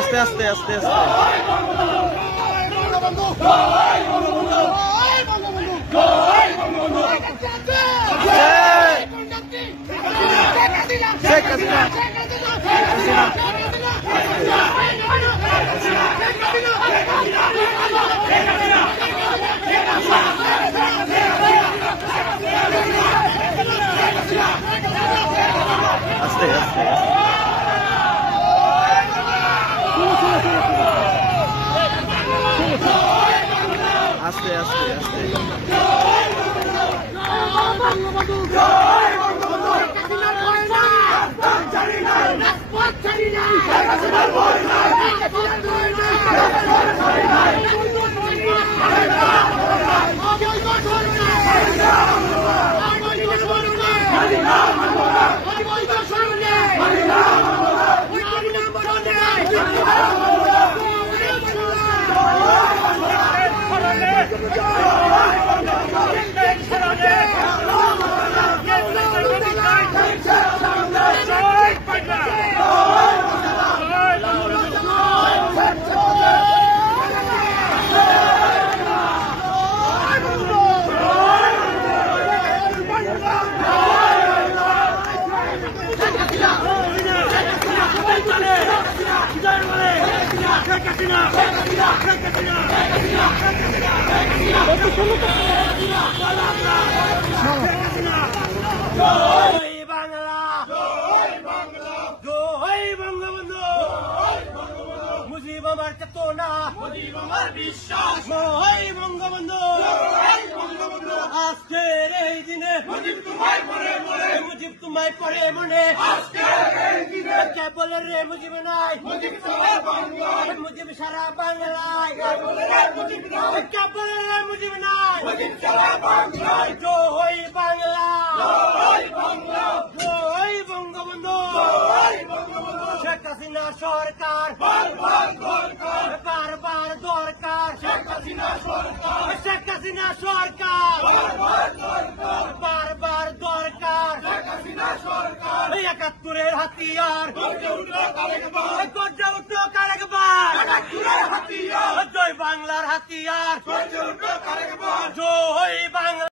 আস্তে আস্তে আস্তে আস্তে শেখ হাসিনা আস্তে আস্তে আস্তে আস্তে আস্তে মুজিব আমার চেতনা, মুজিব আমার বিশ্বাস, জয় বঙ্গবন্ধু, আজকের এই দিনে মুজিব তোমায় পরে মনে, মুজিব তোমায় পরে মনে, আজকের এই দিনে কে বলে রে মুজিব নাই, মুজিব সারা বাংলায়, মুজিব সারা বাংলায়, কে বলে রে মুজিব নাই, কে বলে রে মুজিব নাই, মুজিব সারা বাংলায়, জয় বাংলা, জয় বাংলা, জয় বঙ্গবন্ধু, জয় বঙ্গবন্ধু, শেখ হাসিনা সরকার বারবার দরকার, বারবার দরকার, শেখ হাসিনা সরকার, শেখ হাসিনা সরকার বারবার দরকার, বারবার দরকার, শেখ হাসিনা সরকার, ৭১-এর হাতিয়ার গর্জে উঠলো কারেকবার, গর্জে উঠলো কারেকবার, ৭১-এর হাতিয়ার, জয় বাংলার হাতিয়ার গর্জে উঠলো কারেকবার, জয় বাংলা।